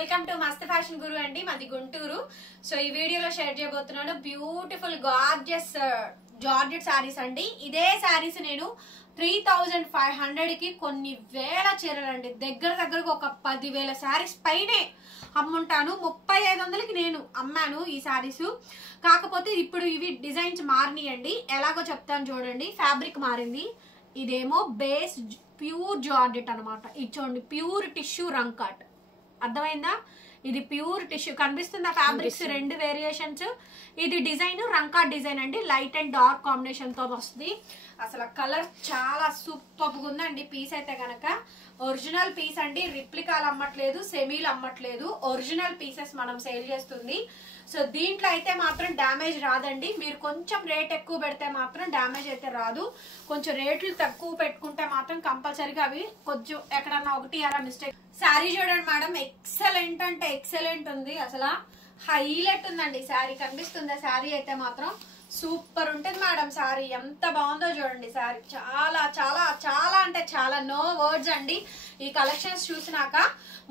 Welcome to మస్త్ fashion గురు అండి, మాది గుంటూరు. సో ఈ వీడియోలో షేర్ చేయబోతున్నాను బ్యూటిఫుల్ గార్జియస్ జార్జెట్ సారీస్ అండి. ఇదే సారీస్ నేను 3500 కి కొన్ని వేల చీరలు అండి, దగ్గరకు ఒక 10,000 సారీస్ పైనే అమ్ముంటాను. 3500కి నేను అమ్మాను ఈ సారీస్. కాకపోతే ఇప్పుడు ఇవి డిజైన్స్ మారినాయండి, ఎలాగో చెప్తాను చూడండి. ఫ్యాబ్రిక్ మారింది, ఇదేమో బేస్ ప్యూర్ జార్జెట్ అనమాట. ఇది చూడండి, ప్యూర్ టిష్యూ రంకాట్, అర్థమైందా? ఇది ప్యూర్ టిష్యూ కనిపిస్తుందా? ఫ్యాబ్రిక్స్ రెండు వేరియేషన్స్. ఇది డిజైన్ రంకాట్ డిజైన్ అండి, లైట్ అండ్ డార్క్ కాంబినేషన్ తో వస్తుంది. అసలు కలర్ చాలా సూపర్ గా ఉందండి. పీస్ అయితే గనక ఒరిజినల్ పీస్ అండి, రిప్లికాలు అమ్మట్లేదు, సెమీలు అమ్మట్లేదు, ఒరిజినల్ పీసెస్ మనం సేల్ చేస్తుంది. సో దీంట్లో అయితే మాత్రం డ్యామేజ్ రాదండి. మీరు కొంచెం రేట్ ఎక్కువ పెడితే మాత్రం డ్యామేజ్ అయితే రాదు. కొంచెం రేట్లు తక్కువ పెట్టుకుంటే మాత్రం కంపల్సరీగా అవి కొంచెం ఎక్కడన్నా ఒకటి అలా మిస్టేక్. శారీ చూడండి మేడం, ఎక్సలెంట్ అంటే ఎక్సలెంట్ ఉంది, అసలు హైలైట్ ఉందండి శారీ. కనిపిస్తుందా? శారీ అయితే మాత్రం సూపర్ ఉంటుంది మేడం. శారీ ఎంత బాగుందో చూడండి. శారీ చాలా చాలా చాలా అంటే చాలా, నో వర్డ్స్ అండి. ఈ కలెక్షన్స్ చూసినాక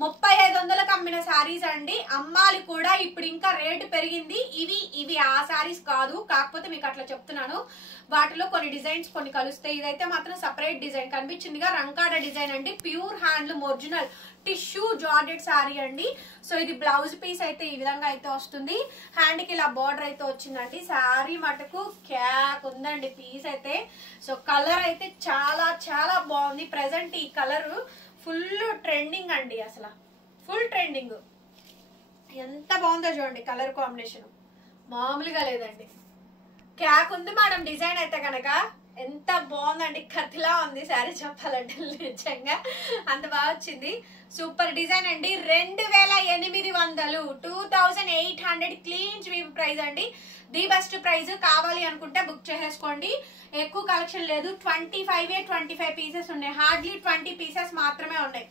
3500కి అమ్మిన శారీస్ అండి, అమ్మాలి కూడా. ఇప్పుడు ఇంకా రేటు పెరిగింది. ఇవి ఆ శారీస్ కాదు, కాకపోతే మీకు అట్లా చెప్తున్నాను. వాటిలో కొన్ని డిజైన్స్ కొన్ని కలుస్తాయి. ఇదైతే మాత్రం సపరేట్ డిజైన్ కనిపించిందిగా, రంకాడ డిజైన్ అండి, pure handloom original tissue georgette sari అండి. సో ఇది బ్లౌజ్ పీస్ అయితే ఈ విధంగా అయితే వస్తుంది. హ్యాండ్ కి ఇలా బార్డర్ అయితే వచ్చిందండి. శారీ మటుకు క్యాక్ ఉందండి పీస్ అయితే. సో కలర్ అయితే చాలా చాలా బాగుంది. ప్రెసెంట్ ఈ కలర్ ఫుల్ ట్రెండింగ్ అండి, అసలు ఫుల్ ట్రెండింగ్. ఎంత బాగుందో చూడండి, కలర్ కాంబినేషన్ మామూలుగా లేదండి. క్యాక్ ఉంది మేడం. డిజైన్ అయితే కనుక ఎంత బాగుందండి, కత్తిలా ఉంది శారీ చెప్పాలంటే. నిజంగా అంత బాగా వచ్చింది. సూపర్ డిజైన్ అండి. 2800, 2800 క్లీన్ స్వీప్ ప్రైస్ అండి. The best price. కావాలి అనుకుంటే బుక్ చేసేసుకోండి. ఎక్కువ కలెక్షన్ లేదు, 25 పీసెస్ ఉన్నాయి, హార్డ్లీ 20 పీసెస్ మాత్రమే ఉన్నాయి.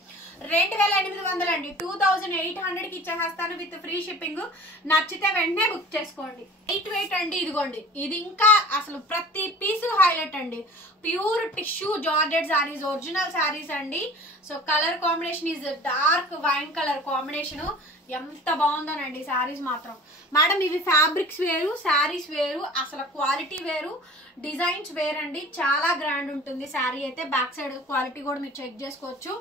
2800 అండి, 2800కి ఇచ్చేస్తాను విత్ ఫ్రీ షిప్పింగ్. నచ్చితే వెంటనే బుక్ చేసుకోండి. వెయిట్ అండి, ఇదిగోండి. ఇది ఇంకా అసలు ప్రతి పీస్ హైలైట్ అండి. Pure tissue georgette sarees, original sarees అండి. So colour combination is dark wine colour combination. ఎంత బాగుందోనండి సారీస్ మాత్రం. మేడం ఇవి ఫ్యాబ్రిక్స్ వేరు, శారీస్ వేరు, అసలు క్వాలిటీ వేరు, డిజైన్స్ వేరండి. చాలా గ్రాండ్ ఉంటుంది శారీ అయితే. బ్యాక్ సైడ్ క్వాలిటీ కూడా మీరు చెక్ చేసుకోవచ్చు.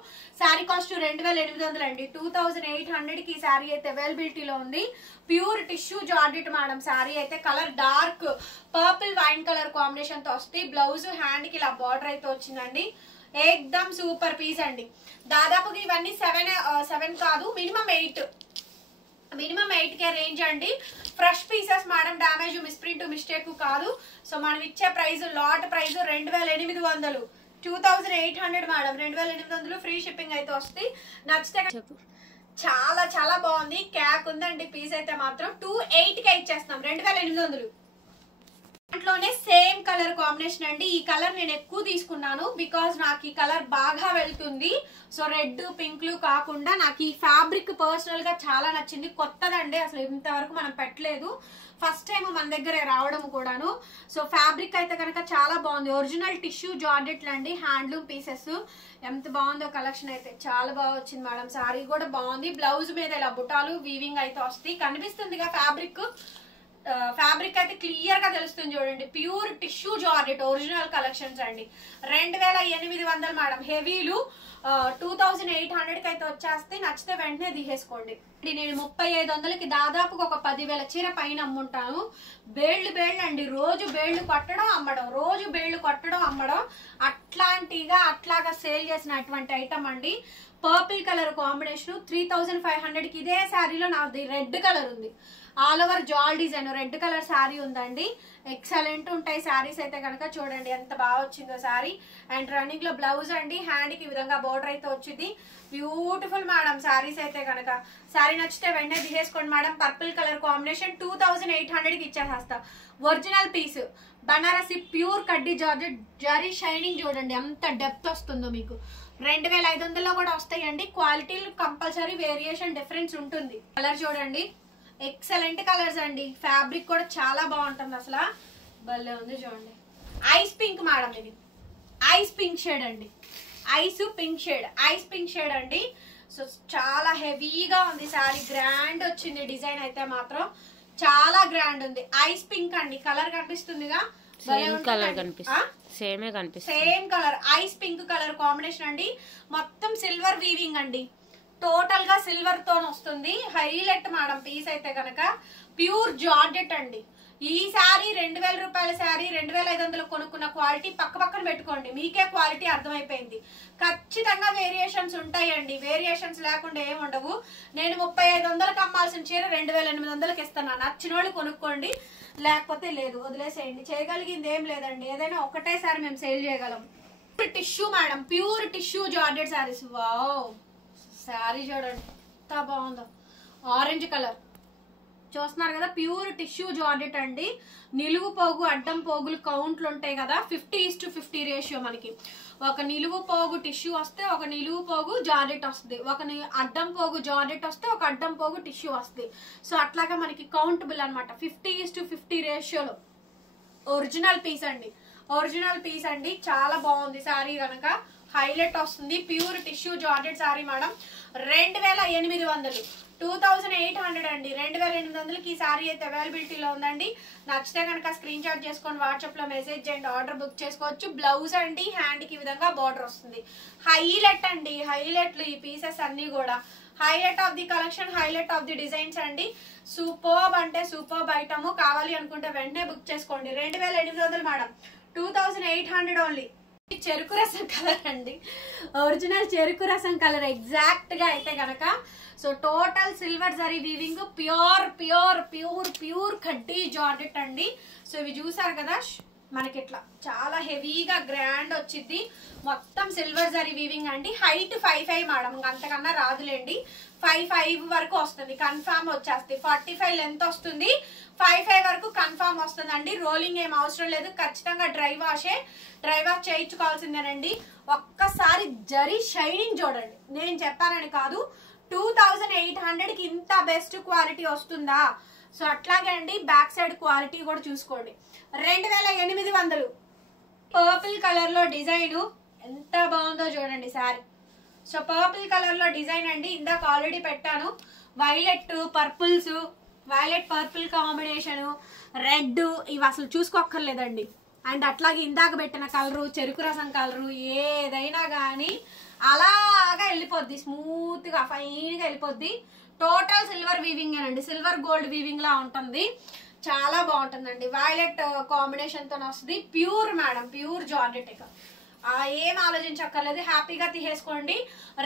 శారీ కాస్ట్ 2800 అండి, 2800కి ఈ శారీ అయితే అవైలబిలిటీలో ఉంది. Pure tissue georgette madam sari అయితే. Colour dark purple wine colour combination తో వస్తుంది. బ్లౌజ్ హ్యాండ్ కి ఇలా బార్డర్ అయితే వచ్చిందండి. ఏకదమ్ సూపర్ పీస్ అండి. దాదాపుగా ఇవన్నీ 7 కాదు, మినిమం 8K రేంజ్ అండి. Fresh pieces madam, damage misprint mistake కాదు. సో మనం ఇచ్చే price lot price 2800, 2800 madam, 2800 free shipping అయితే వస్తుంది. నచ్చితే చాలా చాలా బాగుంది, క్యాక్ ఉందండి పీస్ అయితే మాత్రం. 28K ఇచ్చేస్తాం, 2800. దాంట్లోనే సేమ్ కలర్ కాంబినేషన్ అండి. ఈ కలర్ నేను ఎక్కువ తీసుకున్నాను బికాజ్ నాకు ఈ కలర్ బాగా వెళ్తుంది. సో రెడ్ పింక్లు కాకుండా నాకు ఈ ఫ్యాబ్రిక్ పర్సనల్ గా చాలా నచ్చింది. కొత్తదండి, అసలు ఇంతవరకు మనం పెట్టలేదు, ఫస్ట్ టైం మన దగ్గర రావడం కూడాను. సో ఫ్యాబ్రిక్ అయితే కనుక చాలా బాగుంది. ఒరిజినల్ టిష్యూ జార్జెట్లు అండి, హ్యాండ్లూమ్ పీసెస్. ఎంత బాగుందో కలెక్షన్ అయితే, చాలా బాగా వచ్చింది మేడం. సారీ కూడా బాగుంది. బ్లౌజ్ మీద ఇలా బుటాలు వీవింగ్ అయితే వస్తాయి. కనిపిస్తుందిగా ఫ్యాబ్రిక్ అయితే క్లియర్ గా తెలుస్తుంది చూడండి. Pure tissue georgette original collections అండి. 2800 మేడం. హెవీలు 2800కి అయితే వచ్చేస్తే నచ్చితే వెంటనే తీసేసుకోండి. నేను 3500కి దాదాపుగా ఒక 10,000 చీర పైన అమ్ముంటాను. బేళ్లు అండి, రోజు బేళ్లు కొట్టడం అమ్మడం అట్లాగా సేల్ చేసినటువంటి ఐటమ్ అండి. పర్పుల్ కలర్ కాంబినేషన్ 3500కి. ఇదే శారీలో నాది రెడ్ కలర్ ఉంది, ఆల్ ఓవర్ జాల్ డిజైన్ రెడ్ కలర్ శారీ ఉందండి. ఎక్సలెంట్ ఉంటాయి శారీస్ అయితే కనుక. చూడండి ఎంత బాగా వచ్చిందో శారీ. అండ్ రన్నింగ్ లో బ్లౌజ్ అండి, హ్యాండ్ కి ఈ విధంగా బోర్డర్ అయితే వచ్చింది. బ్యూటిఫుల్ మేడం శారీస్ అయితే కనుక. శారీ నచ్చితే వెంటనే తీసేసుకోండి మేడం. పర్పుల్ కలర్ కాంబినేషన్ 2800కి ఇచ్చేసేస్తా. ఒరిజినల్ పీస్ బనారసి ప్యూర్ కడ్డీ జార్జెట్ జరీ షైనింగ్ చూడండి ఎంత డెప్త్ వస్తుందో మీకు. 2500లో కూడా వస్తాయండి. క్వాలిటీలు కంపల్సరీ వేరియేషన్ డిఫరెన్స్ ఉంటుంది. కలర్ చూడండి, ఎక్సలెంట్ కలర్స్ అండి. ఫ్యాబ్రిక్ కూడా చాలా బాగుంటుంది, అసలు భలే ఉంది చూడండి. ఐస్ పింక్ మేడం, ఇది ఐస్ పింక్ షేడ్ అండి, ఐస్ పింక్ షేడ్ అండి. సో చాలా హెవీగా ఉంది శారీ, గ్రాండ్ వచ్చింది డిజైన్ అయితే మాత్రం చాలా గ్రాండ్ ఉంది. ఐస్ పింక్ అండి, కలర్ కనిపిస్తుందిగా, సేమ్ కలర్ కనిపిస్తుంది, same colour ice pink colour combination అండి. మొత్తం సిల్వర్ వీవింగ్ అండి, టోటల్ గా సిల్వర్ తోన్ వస్తుంది. హైలైట్ మేడం పీస్ అయితే కనుక ప్యూర్ జార్జెట్ అండి. ఈ శారీ 2000 రూపాయల శారీ 2500 కొనుక్కున్న క్వాలిటీ పక్క పక్కన పెట్టుకోండి, మీకే క్వాలిటీ అర్థమైపోయింది. ఖచ్చితంగా వేరియేషన్స్ ఉంటాయండి, వేరియేషన్స్ లేకుండా ఏమి ఉండవు. నేను 3500కి అమ్మాల్సిన చీర 2800కి ఇస్తాను. నచ్చిన వాళ్ళు కొనుక్కోండి, లేకపోతే లేదు వదిలేసేయండి. చేయగలిగింది ఏం లేదండి, ఏదైనా ఒకటేసారి మేము సేల్ చేయగలం. Tissue madam, pure tissue georgette saris. Wow, sari చూడండి ఎంత బాగుందో, ఆరెంజ్ కలర్ చూస్తున్నారు కదా, ప్యూర్ టిష్యూ జార్జెట్ అండి. నిలువు పోగు అడ్డం పోగులు కౌంట్లు ఉంటాయి కదా, 50:50 రేషియో. మనకి ఒక నిలువు పోగు టిష్యూ వస్తే ఒక నిలువు పోగు జార్జెట్ వస్తుంది, ఒక అడ్డం పోగు జార్జెట్ వస్తే ఒక అడ్డం పోగు టిష్యూ వస్తుంది. సో అట్లాగా మనకి కౌంటబుల్ అనమాట, 50:50 రేషియోలో. ఒరిజినల్ పీస్ అండి, ఒరిజినల్ పీస్ అండి. చాలా బాగుంది శారీ కనుక, హైలైట్ వస్తుంది. Pure tissue georgette sari madam 2800, 2800 అండి. 2800కి ఈ శారీ అయితే అవైలబిలిటీలో ఉందండి. నచ్చితే కనుక స్క్రీన్ షాట్ చేసుకొని వాట్సాప్ లో మెసేజ్ చేయండి, ఆర్డర్ బుక్ చేసుకోవచ్చు. బ్లౌజ్ అండి హ్యాండ్ కి ఈ విధంగా బార్డర్ వస్తుంది. హైలైట్ అండి, హైలైట్లు ఈ పీసెస్ అన్ని కూడా. Highlight of the collection, highlight of the designs అండి. సూపర్బ్ అంటే సూపర్బ్ ఐటమ్. కావాలి అనుకుంటే వెంటనే బుక్ చేసుకోండి. 2800 మేడం, 2800 ఓన్లీ. చెరుకు రసం కలర్ అండి, ఒరిజినల్ చెరుకు రసం కలర్ ఎగ్జాక్ట్ గా అయితే గనక. So total silver zari weaving, pure pure pure pure కడ్డీ జార్జెట్ అండి. సో ఇవి చూసారు కదా, మనకి ఇట్లా చాలా హెవీగా గ్రాండ్ వచ్చింది. మొత్తం సిల్వర్ జరీ వీవింగ్ అండి. హైట్ 5'5" మేడం, అంతకన్నా రాదులేండి. 5'5" వరకు వస్తుంది, కన్ఫామ్ వచ్చేస్తుంది. 45 లెంత్ వస్తుంది, 5'5" వరకు కన్ఫామ్ వస్తుందండి. రోలింగ్ ఏం అవసరం లేదు, ఖచ్చితంగా డ్రై వాష్ చేయించుకోవాల్సిందేనండి. ఒక్కసారి జరీ షైనింగ్ చూడండి, నేను చెప్పానని కాదు. 2800కి ఇంత బెస్ట్ క్వాలిటీ వస్తుందా? సో అట్లాగే అండి, బ్యాక్ సైడ్ క్వాలిటీ కూడా చూసుకోండి. 2800. పర్పుల్ కలర్ లో డిజైన్ ఎంత బాగుందో చూడండి శారీ. సో పర్పుల్ కలర్ లో డిజైన్ అండి, ఇందాక ఆల్రెడీ పెట్టాను. Violet purples, violet purple combination, red, ఇవి అసలు చూసుకోక్కర్లేదండి. అండ్ అట్లాగే ఇందాక పెట్టిన కలరు, చెరుకు రసం కలరు, ఏదైనా కానీ అలాగా వెళ్ళిపోద్ది, స్మూత్ గా ఫైన్ గా వెళ్ళిపోద్ది. టోటల్ సిల్వర్ వీవింగ్ అండి, సిల్వర్ గోల్డ్ వీవింగ్ లా ఉంటుంది. చాలా బాగుంటుందండి. వైలెట్ కాంబినేషన్ తో వస్తుంది. Pure madam, pure georgette. ఏం ఆలోచించక్కర్లేదు, హ్యాపీగా తీసేసుకోండి.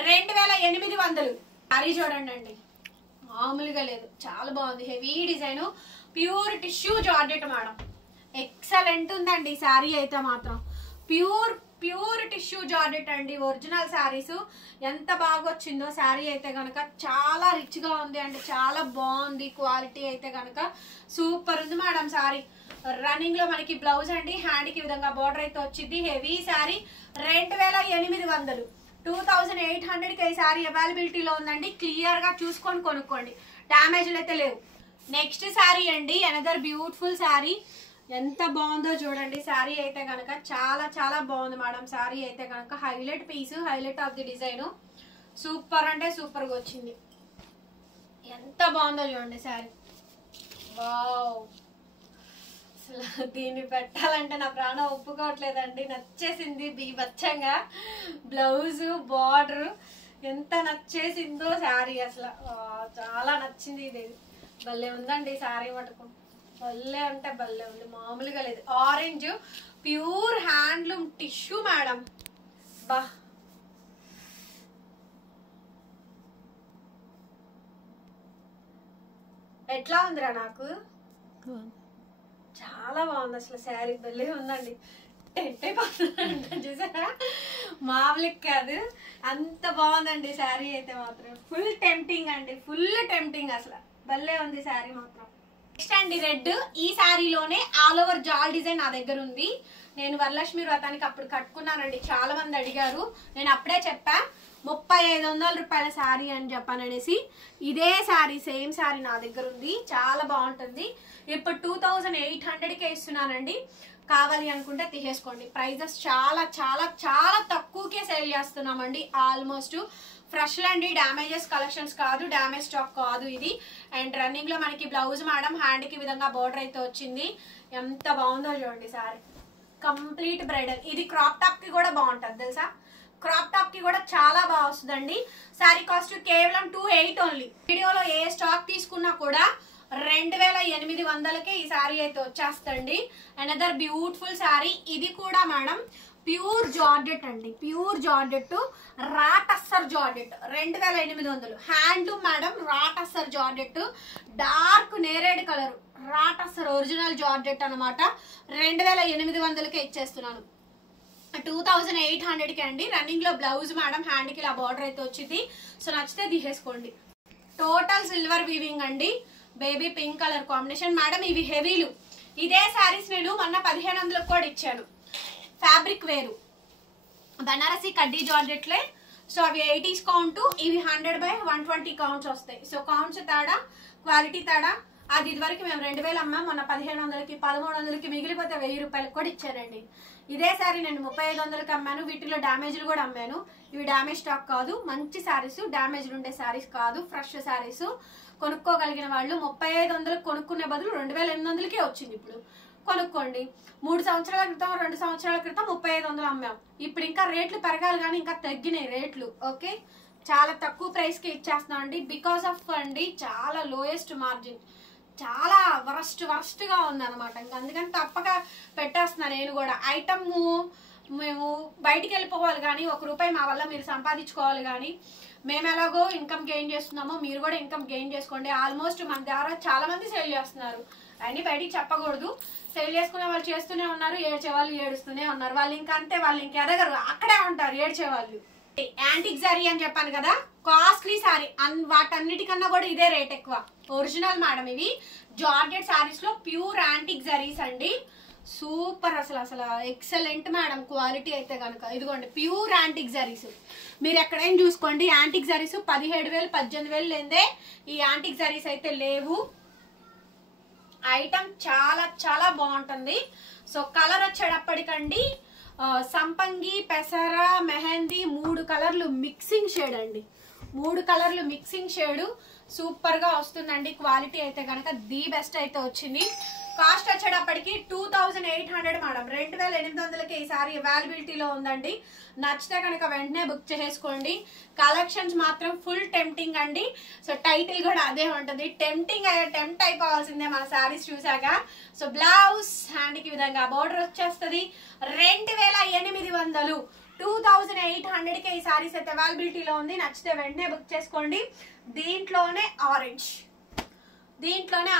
2800. శారీ చూడండి అండి, మామూలుగా లేదు, చాలా బాగుంది. Heavy design, pure tissue georgette madam. Excellent ఉందండి శారీ అయితే మాత్రం. ప్యూర్ ప్యూర్ టిష్యూ జార్జెట్ అండి, ఒరిజినల్ శారీస్. ఎంత బాగా వచ్చిందో శారీ అయితే కనుక, చాలా రిచ్ గా ఉంది అండి, చాలా బాగుంది. క్వాలిటీ అయితే కనుక సూపర్ ఉంది మేడం శారీ. రన్నింగ్ లో మనకి బ్లౌజ్ అండి, హ్యాండ్ కి విధంగా బార్డర్ అయితే వచ్చింది. హెవీ శారీ 2800, 2800కి ఈ శారీ అవైలబిలిటీలో ఉందండి. క్లియర్ గా చూసుకొని కొనుక్కోండి, డ్యామేజ్లు అయితే లేవు. నెక్స్ట్ శారీ అండి, అనదర్ బ్యూటిఫుల్ శారీ. ఎంత బాగుందో చూడండి శారీ అయితే కనుక, చాలా చాలా బాగుంది మేడం శారీ అయితే కనుక. Highlight piece, highlight of the design, super అంటే సూపర్ గా వచ్చింది. ఎంత బాగుందో చూడండి శారీ. వావ్, అసలు దీన్ని పెట్టాలంటే నా ప్రాణం ఒప్పుకోవట్లేదండి, నచ్చేసింది బీభత్సంగా. బ్లౌజ్ బార్డర్ ఎంత నచ్చేసిందో శారీ, అసలు చాలా నచ్చింది. ఇది భలే ఉందండి శారీ మటుకు, భలే అంటే భలే ఉంది, మామూలుగా లేదు. Orange pure handloom tissue madam. బా, ఎట్లా ఉందిరా? నాకు చాలా బాగుంది అసలు శారీ, భలే ఉందండి. టెంట్ అయిపోతుందంట చూసారా, మామూలుగా కాదు, అంత బాగుందండి శారీ అయితే మాత్రం. ఫుల్ టెంప్టింగ్ అండి, ఫుల్ టెంప్టింగ్, అసలు భలే ఉంది శారీ మాత్రం. నెక్స్ట్ అండి రెడ్. ఈ శారీలోనే ఆల్ ఓవర్ జాల్ డిజైన్ నా దగ్గర ఉంది. నేను వరలక్ష్మి వ్రతానికి అప్పుడు కట్టుకున్నానండి, చాలా మంది అడిగారు. నేను అప్పుడే చెప్పా 3500 రూపాయల శారీ అని చెప్పాననేసి. ఇదే శారీ, సేమ్ శారీ నా దగ్గర ఉంది, చాలా బాగుంటుంది. ఇప్పుడు 2800కే ఇస్తున్నానండి. కావాలి అనుకుంటే తీసేసుకోండి. ప్రైజెస్ చాలా చాలా చాలా తక్కువకే సేల్ చేస్తున్నామండి. ఆల్మోస్ట్ ఫ్రెష్ అండి, డ్యామేజెస్ కలెక్షన్స్ కాదు, డ్యామేజ్ స్టాక్ కాదు ఇది. అండ్ రన్నింగ్ లో మనకి బ్లౌజ్ మేడం హ్యాండ్ కి విధంగా బోర్డర్ అయితే వచ్చింది. ఎంత బాగుందో చూడండి సారీ, కంప్లీట్ బ్రైడల్. ఇది క్రాప్ టాప్ కి కూడా బాగుంటది తెలుసా, క్రాప్ టాప్ కి కూడా చాలా బాగా వస్తుందండి. శారీ కాస్ట్ కేవలం 28 ఓన్లీ. వీడియోలో ఏ స్టాక్ తీసుకున్నా కూడా 2800కే ఈ శారీ అయితే వచ్చేస్తండి. Another beautiful saree. ఇది కూడా మేడం ప్యూర్ జార్జెట్ అండి, ప్యూర్ జార్జెట్, రాటస్సర్ జార్జెట్ 2800. హ్యాండ్లూమ్ మేడం, రాటస్సర్ జార్జెట్, డార్క్ నేరేడ్ కలర్, రాటస్సర్ ఒరిజినల్ జార్జెట్ అనమాట. 2800కే ఇచ్చేస్తున్నాను. 2800కి అండి. రన్నింగ్ లో బ్లౌజ్ మేడం హ్యాండ్ కి ఇలా బార్డర్ అయితే వచ్చింది. సో నచ్చితే తీసేసుకోండి. టోటల్ సిల్వర్ వీవింగ్ అండి, baby pink colour combination madam. ఇవి హెవీలు. ఇదే శారీస్ నేను మొన్న 1500కి కూడా ఇచ్చాను. ఫ్యాబ్రిక్ వేరు, బనారసి కడ్డీ జార్జెట్లే. సో అవి 80s కౌంట్, ఇవి 100/120 కౌంట్స్ వస్తాయి. సో కౌంట్స్ తేడా, క్వాలిటీ తేడా. అది ఇదివరకు మేము 2000 అమ్మాం, మొన్న 1500కి 1300కి మిగిలిపోతే 1000 రూపాయలకు కూడా ఇచ్చారండి. ఇదే శారీ నేను 3500కి అమ్మాను. వీటిలో డ్యామేజ్లు కూడా అమ్మాను. ఇవి డ్యామేజ్ స్టాక్ కాదు, మంచి శారీస్, డ్యామేజ్లు ఉండే శారీస్ కాదు, ఫ్రెష్ శారీస్. కొనుక్కోగలిగిన వాళ్ళు 3500కి కొనుక్కునే బదులు 2800కే వచ్చింది. ఇప్పుడు కొనుక్కోండి. 3 సంవత్సరాల క్రితం 2 సంవత్సరాల క్రితం 3500 అమ్మాం. ఇప్పుడు ఇంకా రేట్లు పెరగాలి కానీ ఇంకా తగ్గినాయి రేట్లు. ఓకే, చాలా తక్కువ ప్రైస్ కి ఇచ్చేస్తున్నాం అండి. బికాస్ ఆఫ్ అండి చాలా లోయెస్ట్ మార్జిన్, చాలా వరస్ట్ గా ఉంది అనమాట. ఇంకా అందుకని తప్పక పెట్టేస్తున్నాను నేను కూడా. ఐటమ్ మేము బయటికి వెళ్ళిపోవాలి కానీ, ₹1 మా వల్ల మీరు సంపాదించుకోవాలి కానీ, మేము ఎలాగో ఇన్కమ్ గెయిన్ చేస్తున్నామో మీరు కూడా ఇన్కమ్ గెయిన్ చేసుకోండి. ఆల్మోస్ట్ మన ద్వారా చాలా మంది సేల్ చేస్తున్నారు, అన్ని బయటికి చెప్పకూడదు. సేల్ చేసుకునే వాళ్ళు చేస్తూనే ఉన్నారు, ఏడ్చే వాళ్ళు ఏడుస్తూనే ఉన్నారు. వాళ్ళు ఇంకా అంతే, వాళ్ళు ఇంకా ఎదగరు, అక్కడే ఉంటారు ఏడ్చే వాళ్ళు. యాంటిక్ సారీ అని చెప్పాను కదా, కాస్ట్లీ సారీ. వాటన్నిటికన్నా కూడా ఇదే రేట్ ఎక్కువ. ఒరిజినల్ మేడం, ఇవి జార్జెట్ సారీస్ లో ప్యూర్ యాంటిక్ జరీస్ అండి. సూపర్, అసలు ఎక్సలెంట్ మేడం క్వాలిటీ అయితే కనుక. ఇదిగోండి ప్యూర్ యాంటిక్ జరీస్. మీరు ఎక్కడైనా చూసుకోండి, యాంటిక్ జరీస్ 17,000 18,000 లేదే ఈ యాంటిక్ జరీస్ అయితే లేవు. ఐటమ్ చాలా చాలా బాగుంటుంది. సో కలర్ వచ్చేటప్పటికండి సంపంగి, పెసర, మెహందీ 3 కలర్లు మిక్సింగ్ షేడ్ అండి. 3 కలర్లు మిక్సింగ్ షేడ్ సూపర్ గా వస్తుందండి. క్వాలిటీ అయితే కనుక ది బెస్ట్ అయితే వచ్చింది. కాస్ట్ వచ్చేటప్పటికి 2800 మేడం. 2800కి ఈ సారీ అవైలబిలిటీలో ఉందండి. నచ్చితే కనుక వెంటనే బుక్ చేసుకోండి. కలెక్షన్స్ మాత్రం ఫుల్ టెంప్టింగ్ అండి. సో టైటిల్ కూడా అదే ఉంటుంది, టెంప్ట్ అయిపోవాల్సిందే మన సారీస్ చూసాక. సో బ్లౌజ్ హ్యాండ్ కి విధంగా బోర్డర్ వచ్చేస్తుంది. 2800 2800కి ఈ సారీస్ అయితే అవైలబిలిటీలో ఉంది. నచ్చితే వెంటనే బుక్ చేసుకోండి. దీంట్లోనే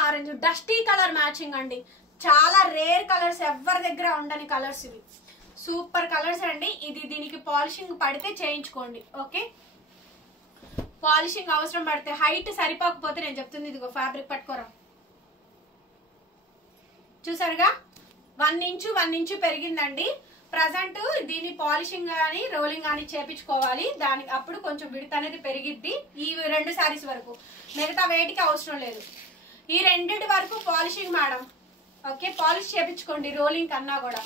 ఆరెంజ్ డస్టీ కలర్ మ్యాచింగ్ అండి. చాలా రేర్ కలర్స్, ఎవరి దగ్గర ఉండని కలర్స్ ఇవి. సూపర్ కలర్స్ అండి. దీనికి పాలిషింగ్ పడితే చేయించుకోండి. ఓకే, పాలిషింగ్ అవసరం పడితే, హైట్ సరిపోకపోతే నేను చెప్తుంది, ఇదిగో ఫ్యాబ్రిక్ పట్టుకోరా, చూసారుగా 1 ఇంచు పెరిగిందండి. ప్రజెంట్ దీని పాలిషింగ్ కానీ రోలింగ్ కానీ చేపించుకోవాలి. దానికి అప్పుడు కొంచెం విడత అనేది పెరిగిద్ది. ఈ 2 సారీస్ వరకు, మిగతా వేటికి అవసరం లేదు. ఈ 2 వరకు పాలిషింగ్ మేడం. ఓకే, పాలిష్ చేపించుకోండి. రోలింగ్ కన్నా కూడా,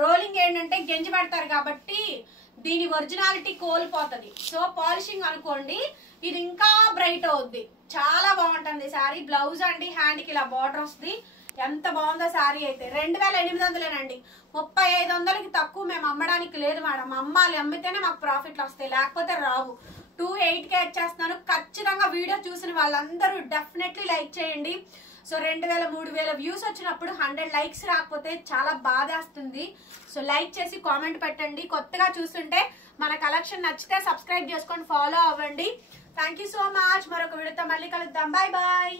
రోలింగ్ ఏంటంటే గెంజి పెడతారు కాబట్టి దీని ఒరిజినాలిటీ కోల్పోతుంది. సో పాలిషింగ్ అనుకోండి, ఇది ఇంకా బ్రైట్ అవుద్ది. చాలా బాగుంటుంది సారీ. బ్లౌజ్ అండి హ్యాండ్ కి ఇలా బార్డర్ వస్తుంది. ఎంత బాగుందో సారీ అయితే. 2800 3500కి తక్కువ మేము అమ్మడానికి లేదు మేడం. అమ్మాలి, అమ్మితేనే మాకు ప్రాఫిట్లు వస్తాయి, లేకపోతే రావు. 28కే ఇచ్చేస్తున్నాను. ఖచ్చితంగా వీడియో చూసిన వాళ్ళందరూ డెఫినెట్లీ లైక్ చేయండి. సో 2000 3000 వ్యూస్ వచ్చినప్పుడు 100 లైక్స్ రాకపోతే చాలా బాధేస్తుంది. సో లైక్ చేసి కామెంట్ పెట్టండి. కొత్తగా చూస్తుంటే మన కలెక్షన్ నచ్చితే సబ్స్క్రైబ్ చేసుకొని ఫాలో అవ్వండి. Thank you so much. మరొక వీడియోతో మళ్ళీ కలుద్దాం. Bye bye.